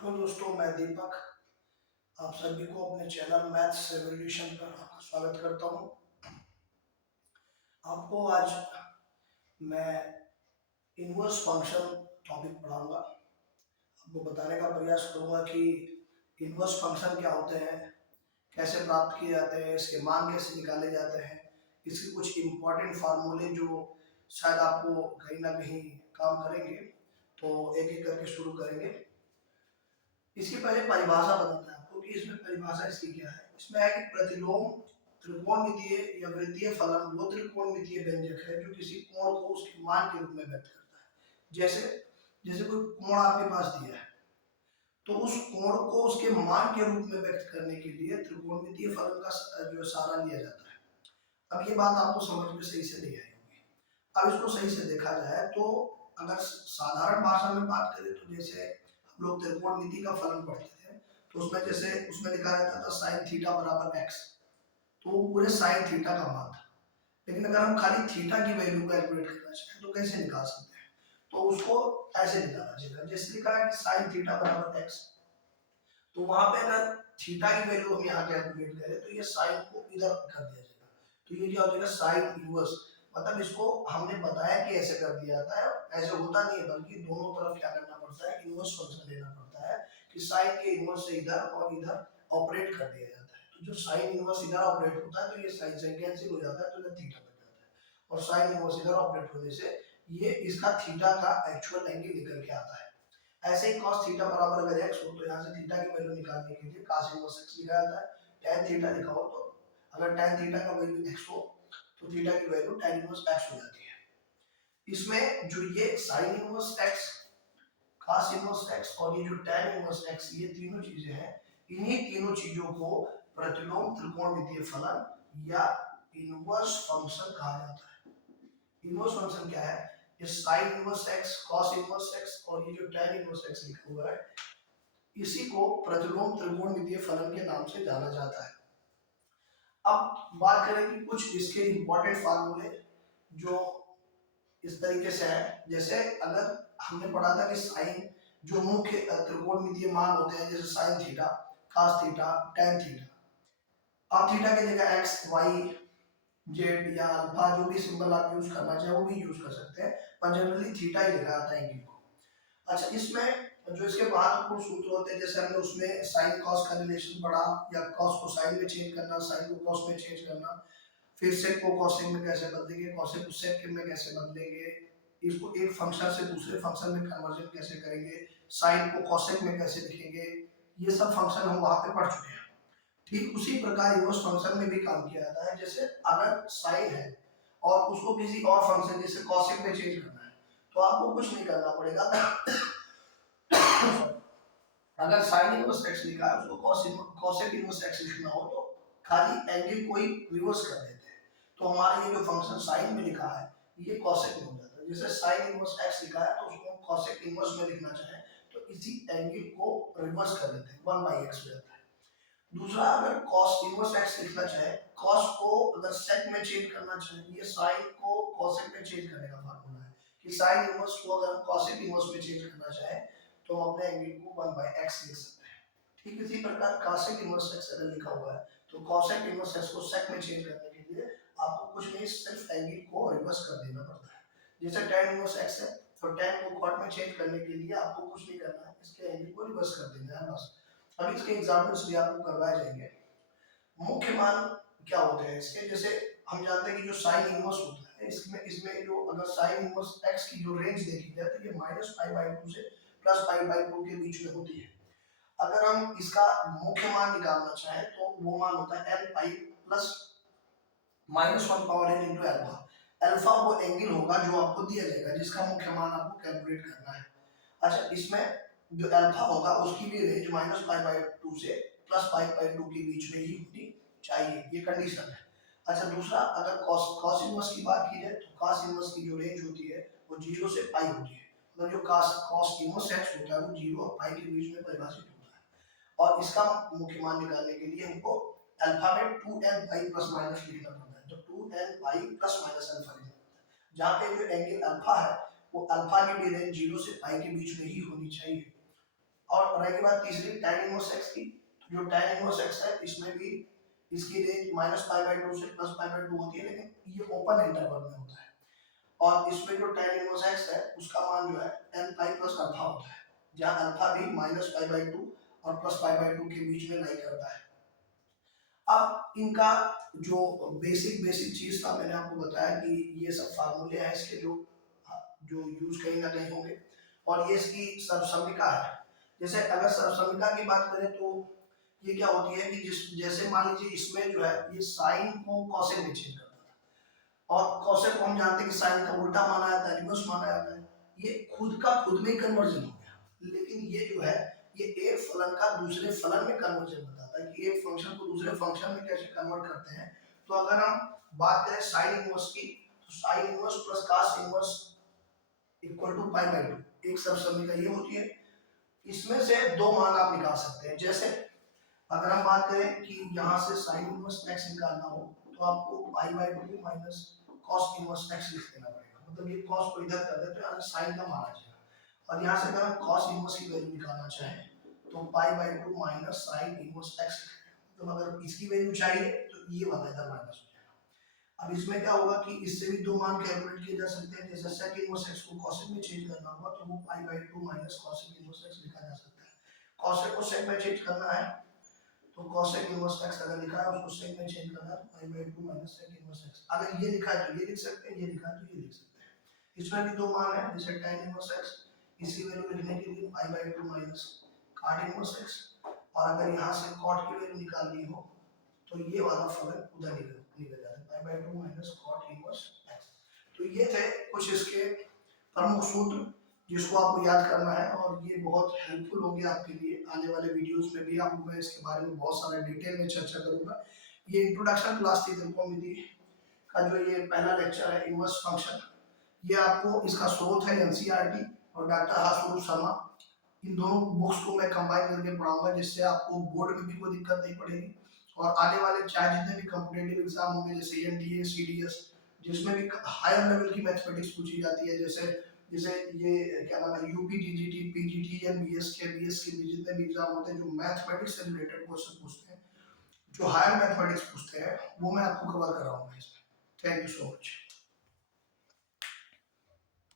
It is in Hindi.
हेलो दोस्तों, मैं दीपक आप सभी को अपने चैनल मैथ्स रेवोल्यूशन पर आपका स्वागत करता हूं। आपको आज मैं इनवर्स फंक्शन टॉपिक पढ़ाऊंगा। आपको बताने का प्रयास करूंगा कि इनवर्स फंक्शन क्या होते हैं, कैसे प्राप्त किए जाते हैं, इसके मान कैसे निकाले जाते हैं, इसके कुछ इम्पोर्टेंट फार्मूले जो शायद आपको कहीं ना कहीं काम करेंगे। तो एक एक करके शुरू करेंगे। इसकी पहले परिभाषा बताता है आपको कि इसमें परिभाषा इसकी क्या है। इसमें है कि प्रतिलोम त्रिकोणमितीय या वृत्तीय फलन वो त्रिकोणमितीय व्यंजक है जो किसी कोण को उसके मान के रूप में व्यक्त करता है। जैसे जैसे कोई कोण आपके पास दिया है तो उस कोण को उसके मान के रूप में व्यक्त करने के लिए त्रिकोणमितीय फलन का जो सहारा लिया जाता है। अब ये बात आपको समझ में सही से नहीं आई होगी। अब इसको सही से देखा जाए तो अगर साधारण भाषा में बात करें तो जैसे हम लोग त्रिकोणमिति का फलन पढ़ते थे तो उसमें जैसे उसमें लिखा रहता था साइन थीटा बराबर एक्स, तो वो पूरे साइन थीटा का मान था। लेकिन अगर हम खाली थीटा की वैल्यू कैलकुलेट करना चाहें तो कैसे निकाल सकते हैं, तो उसको ऐसे निकाला जाएगा। जैसे लिखा है कि साइन थीटा बराबर एक्स, तो वहां पे अगर थीटा की वैल्यू हम यहाँ कैलकुलेट करें तो ये साइन को इधर कर दिया जाएगा, तो ये क्या हो जाएगा साइन इनवर्स। मतलब इसको हमने बताया कि ऐसे कर दिया जाता है, ऐसे होता नहीं है, बल्कि दोनों तरफ क्या करना पड़ता है, इनवर्स फंक्शन लेना पड़ता है कि साइन के इनवर्स से इधर और इधर ऑपरेट कर दिया जाता है। तो जो साइन इनवर्स इधर ऑपरेट होता है तो ये साइन से कैंसिल हो जाता है, तो ये थीटा बन जाता है। और साइन इनवर्स इधर ऑपरेट होने से ये इसका थीटा का एक्चुअल एंगल निकल के आता है। ऐसे ही cos थीटा बराबर अगर x हो तो यहाँ से थीटा की वैल्यू निकालने के लिए cos इनवर्स x लिखा जाता है। tan थीटा लिखा हो तो अगर tan थीटा का वैल्यू x हो तो थीटा की वैल्यू tan इनवर्स x हो जाती है। इसमें जो ये sin inverse x, cos inverse x और ये जो tan इनवर्स x, ये तीनों चीजें हैं। इन्हीं तीनों चीजों को प्रतिलोम त्रिकोणमितीय फलन या इनवर्स फंक्शन कहा जाता है। इनवर्स फंक्शन क्या है? ये sine inverse x, cos inverse x और ये जो tan इनवर्स x लिखा हुआ है, इसी को प्रतिलोम त्रिकोणमितीय फलन के नाम से जाना जाता है। अब बात करें कि कुछ इसके इंपॉर्टेंट फार्मूले जो इस तरीके से है। जैसे अगर हमने पढ़ा था कि साइन जो मुख्य त्रिकोणमितीय मान होते हैं, जैसे sine theta, cos theta, tan theta, आप थीटा की जगह x, y, z या अल्फा जो भी सिंबल आप यूज करना चाहे वो भी यूज कर सकते हैं, पर जनरली थीटा ही लिखा जाता है एंगल को। अच्छा, इसमें जो इसके महत्वपूर्ण सूत्र होते हैं, जैसे हमने उसमें साइन कॉस का रिलेशन पढ़ा, या कॉस को साइन में चेंज करना, साइन को कॉस में चेंज करना, फिर सेक को कॉसेक में कैसे बदलेंगे, कॉसेक को सेक में कैसे बदलेंगे, इसको एक फंक्शन से दूसरे फंक्शन में कन्वर्जन कैसे करेंगे, साइन को कॉसेक में कैसे लिखेंगे, ये सब फंक्शन हम वहां पे पढ़ चुके हैं। ठीक उसी प्रकार इनवर्स फंक्शन में भी काम किया जाता है। जैसे अगर साइन है और उसको किसी और फंक्शन जैसे कॉसेक में चेंज करना है तो आपको कुछ नहीं करना पड़ेगा। अगर साइन इनवर्स x लिखा है उसको कॉसेक इनवर्स x लिखना हो तो खाली एंगल को ही रिवर्स कर देते हैं, तो हमारा ये जो फंक्शन साइन में लिखा है ये कॉसेक में हो जाता है। जैसे साइन इनवर्स x लिखा है तो उसको हम कॉसेक इनवर्स में लिखना चाहें तो इसी एंगल को रिवर्स कर देते हैं, 1/x हो जाता है। दूसरा, अगर cos इनवर्स x लिखना चाहे, cos को अगर sec में चेंज करना चाहे, ये sin को cosec में चेंज करने का फार्मूला है कि sin इनवर्स को अगर हम cosec इनवर्स में चेंज करना चाहे तो हम अपने एंगल को 1/x लिख सकते हैं। ठीक इसी प्रकार cosec इनवर्स x अगर लिखा हुआ है तो cosec इनवर्स x को sec में चेंज करने के लिए आपको कुछ नहीं, सिर्फ एंगल को रिवर्स कर देना पड़ता है। जैसे tan इनवर्स x है तो tan को cot में चेंज करने के लिए आपको कुछ नहीं करना है, इसके एंगल को रिवर्स कर देना है बस। अभी इसके एग्जाम्पल्स भी आपको करवाए जाएंगे। मुख्य मान क्या होते हैं इसके, जैसे हम जानते हैं कि जो साइन इनवर्स होता है इसमें जो अगर साइन इनवर्स x की जो रेंज देखी जाए तो ये -π/2 से +π/2 के बीच में होती है। अगर हम इसका मुख्य मान निकालना चाहें तो वो मान होता है n pi plus -1 power n into alpha. Alpha वो एंगल होगा जो आपको दिया जाएगा जिसका मुख्य मान आपको कैलकुलेट करना है। अच्छा, इसमें जो अल्फा होगा उसकी भी रेंज -π/2 से +π/2 के बीच में ही होनी चाहिए, ये कंडीशन है। अच्छा, दूसरा, अगर cos इनवर्स की बात की जाए तो cos इनवर्स की जो रेंज होती है वो 0 से पाई होती है। मतलब जो cos इनवर्स x होता है वो 0 और पाई के बीच में परिभाषित होता है। और इसका मुख्य मान निकालने के लिए हमको अल्फा में 2n पाई प्लस माइनस लिखना पड़ता है, तो 2n pi plus minus alpha लिखना पड़ता है, जहाँ पे जो एंगल अल्फा है वो अल्फा की भी रेंज 0 से पाई के बीच में ही होनी चाहिए। और रही बात तीसरी tan इनवर्स x की, तो जो tan इनवर्स x है इसमें भी इसकी रेंज -π/2 से +π/2 होती है, लेकिन ये ओपन इंटरवल में होता है। और इसमें जो tan इनवर्स x है उसका मान जो है n पाई प्लस अल्फा होता है, जहाँ अल्फा भी -π/2 और +π/2 के बीच में लाई करता है। अब इनका जो बेसिक चीज था मैंने आपको बताया कि ये सब फार्मूले हैं इसके जो यूज कहीं ना कहीं होंगे, और ये इसकी सर्वसम्मिका है। जैसे अगर सर्वसम्मिका की बात करें तो ये क्या होती है कि जैसे मान लीजिए इसमें जो है ये साइन को कॉसेक में चेंज करता था, और कॉसेक को हम जानते हैं कि साइन का उल्टा माना जाता है, रिवर्स माना जाता है। ये खुद का खुद में कन्वर्जन हो गया, लेकिन ये जो है ये एक फलन का दूसरे फलन में कन्वर्जन बताता है कि एक फंक्शन को दूसरे फंक्शन में कैसे कन्वर्ट करते हैं। तो अगर हम बात करें साइन इनवर्स की, तो sine inverse plus cos inverse equal to π/2 एक सर्वसम्मिका ये होती है। इसमें से दो मान आप निकाल सकते हैं। जैसे अगर हम बात करें कि यहाँ से साइन इनवर्स x निकालना हो तो आपको π/2 माइनस कॉस इनवर्स x लिख देना पड़ेगा, मतलब ये कॉस को इधर कर दे तो यहाँ साइन का मान आ जाएगा। और यहाँ से अगर हम कॉस इनवर्स की वैल्यू निकालना चाहें तो π/2 माइनस साइन इनवर्स x, मतलब अगर इसकी वैल्यू चाहिए तो ये वाला इधर माइनस हो जाएगा। अब इसमें क्या होगा कि इससे भी दो मान कैलकुलेट किए जा सकते हैं। जैसे सेक इनवर्स x को कॉसेक में चेंज करना होगा तो वो π/2 माइनस कॉसेक इनवर्स x लिखा जा सकता है। कॉसेक को सेक में चेंज करना है तो कॉसेक इनवर्स x अगर लिखा है उसको सेक में चेंज करना है तो π/2 माइनस सेक इनवर्स x। अगर ये लिखा है तो ये लिख सकते हैं, ये लिखा है तो ये लिख सकते हैं। इसमें भी दो मान है, जैसे tan इनवर्स x इसकी वैल्यू लिखने के लिए π/2 माइनस cot इनवर्स x, और अगर यहाँ से cot की वैल्यू निकालनी हो तो ये वाला फलन उधर निकल जाता है π/2 माइनस cot इनवर्स x। तो ये थे कुछ इसके प्रमुख सूत्र जिसको आपको याद करना है, और ये बहुत हेल्पफुल होंगे आपके लिए। आने वाले वीडियोस में भी आपको मैं इसके बारे में बहुत सारा डिटेल में चर्चा करूंगा। ये इंट्रोडक्शन क्लास थी त्रिकोणमिति का जो ये पहला लेक्चर है इनवर्स फंक्शन, ये आपको इसका स्रोत है एनसीईआरटी और डॉक्टर हासुरुप शर्मा। इन दोनों बुक्स को मैं कंबाइन करके पढ़ाऊंगा, जिससे आपको बोर्ड में भी कोई दिक्कत नहीं पड़ेगी, और आने वाले चाहे जितने भी कॉम्पिटिटिव एग्जाम होंगे जैसे एनडीए सीडीएस जिसमें भी हायर लेवल की मैथमेटिक्स पूछी जाती है, जैसे जैसे ये क्या नाम है यूपी जीजीटी पीजीटी या बीएस के भी जितने भी एग्जाम होते हैं जो मैथमेटिक्स से रिलेटेड क्वेश्चन पूछते हैं, जो हायर मैथमेटिक्स पूछते हैं, वो मैं आपको कवर कराऊंगा इसमें। Thank you so much.